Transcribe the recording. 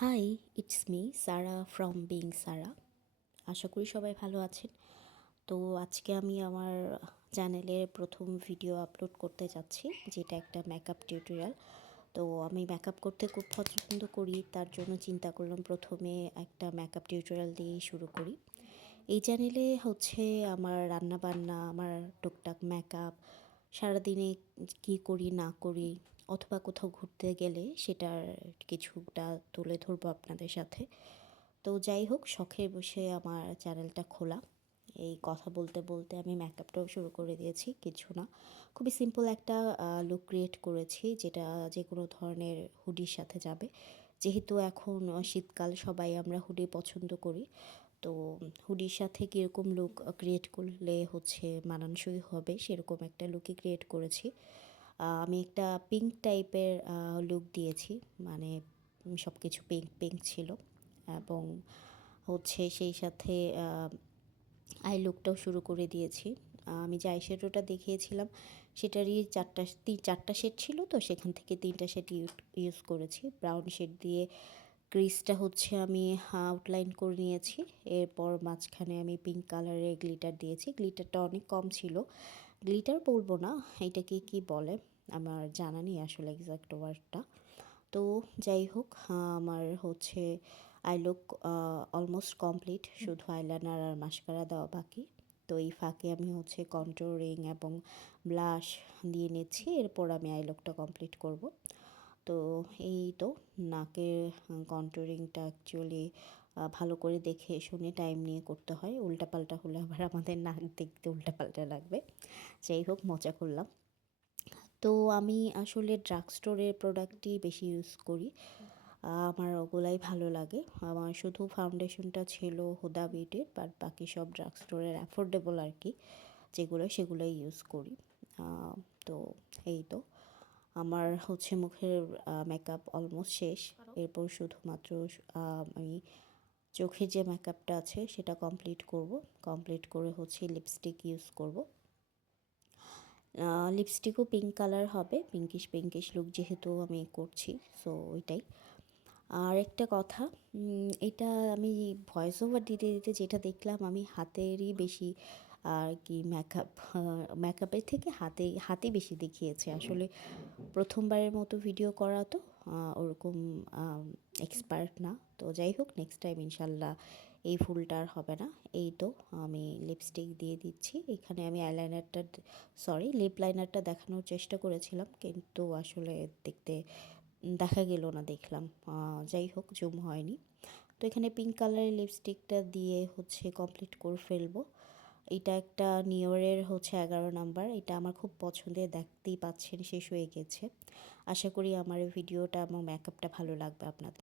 High, it's me Sara from being Sara. আশা করি সবাই ভালো আছেন। তো আজকে আমি আমার চ্যানেলের প্রথম ভিডিও আপলোড করতে যাচ্ছি, যেটা একটা মেকআপ টিউটোরিয়াল। তো আমি মেকআপ করতে খুব পছন্দ করি, তার জন্য চিন্তা করলাম প্রথমে একটা মেকআপ টিউটোরিয়াল দিয়েই শুরু করি। এই চ্যানেলে হচ্ছে আমার রান্নাবান্না, আমার টুকটাক মেকআপ, সারাদিনে কী করি না করি, অথবা কোথাও ঘুরতে গেলে সেটার কিছুটা তুলে ধরবো আপনাদের সাথে। তো যাই হোক, শখে বসে আমার চ্যানেলটা খোলা। এই কথা বলতে বলতে আমি মেকআপটাও শুরু করে দিয়েছি। কিছু না, খুবই সিম্পল একটা লুক ক্রিয়েট করেছি, যেটা যে কোনো ধরনের হুডির সাথে যাবে। যেহেতু এখন শীতকাল, সবাই আমরা হুডি পছন্দ করি। তো হুডির সাথে কীরকম লুক ক্রিয়েট করলে হচ্ছে মানানসই হবে, সেরকম একটা লুকই ক্রিয়েট করেছি। আমি একটা পিঙ্ক টাইপের লুক দিয়েছি, মানে সব কিছু পিঙ্ক পিঙ্ক ছিল। এবং হচ্ছে সেই সাথে আই লুকটাও শুরু করে দিয়েছি। আমি যে আইশ্যাডোটা দেখিয়েছিলাম সেটারই চারটা শেড ছিল, তো সেখান থেকে 3টা শেড ইউজ করেছি। ব্রাউন শেড দিয়ে ক্রিজটা হচ্ছে আমি আউটলাইন করে নিয়েছি। এরপর মাঝখানে আমি পিঙ্ক কালারের গ্লিটার দিয়েছি। গ্লিটারটা অনেক কম ছিল। গ্লিটার বলবো না, এটাকে কি বলে আমার জানা নেই আসলে এক্সাক্ট ওয়ার্ডটা। তো যাই হোক, আমার হচ্ছে আই লুক অলমোস্ট কমপ্লিট, শুধু আইলাইনার আর মাস্কারা দেওয়া বাকি। তো এই ফাঁকে আমি হচ্ছে কন্ট্রোলিং এবং ব্লাশ দিয়ে নিচ্ছি, এরপর আমি আই লুকটা কমপ্লিট করব। তো এই তো নাকের কন্ট্রোলিংটা অ্যাকচুয়ালি ভালো করে দেখে শুনে টাইম নিয়ে করতে হয়, উল্টাপাল্টা হলে আবার আমাদের নাক দেখতে উল্টাপাল্টা লাগবে। যাই হোক, মজা করলাম। তো আমি আসলে ড্রাগ স্টোরের প্রোডাক্টই বেশি ইউজ করি, আমার ওগুলাই ভালো লাগে। আমার শুধু ফাউন্ডেশনটা ছিল হুদা বিউটির, বাট বাকি সব ড্রাগ স্টোরের অ্যাফোর্ডেবল আর কি, যেগুলো সেগুলোই ইউজ করি। তো এই তো আমার হচ্ছে মুখের মেকআপ অলমোস্ট শেষ। এরপর শুধুমাত্র আমি চোখের যে মেকআপটা আছে সেটা কমপ্লিট করব। কমপ্লিট করে হচ্ছে লিপস্টিক ইউজ করব। লিপস্টিকও পিঙ্ক কালার হবে, পিঙ্কিশ পিঙ্কিশ লুক যেহেতু আমি করছি, সো ওইটাই। আর একটা কথা, এটা আমি ভয়েস ওভার দিতে দিতে যেটা দেখলাম, আমি হাতেরই বেশি আর কি মেকআপের থেকে হাতে বেশি দেখিয়েছে আসলে। প্রথমবারের মতো ভিডিও করা, তো ওরকম এক্সপার্ট না। তো যাই হোক, নেক্সট টাইম ইনশাল্লাহ এই ভুলটা আর হবে না। এই তো আমি লিপস্টিক দিয়ে দিচ্ছি। এখানে আমি লিপ লাইনারটা দেখানোর চেষ্টা করেছিলাম, কিন্তু আসলে দেখা গেল না, দেখলাম। যাই হোক, জুম হয়নি। তো এখানে পিঙ্ক কালারের লিপস্টিকটা দিয়ে হচ্ছে কমপ্লিট করে ফেলবো। এটা একটা নিওরের হচ্ছে 11 নাম্বার। এটা আমার খুব পছন্দের, দেখতেই পাচ্ছেন শেষ হয়ে গেছে। আশা করি আমার ভিডিওটা এবং মেকআপটা ভালো লাগবে আপনাদের।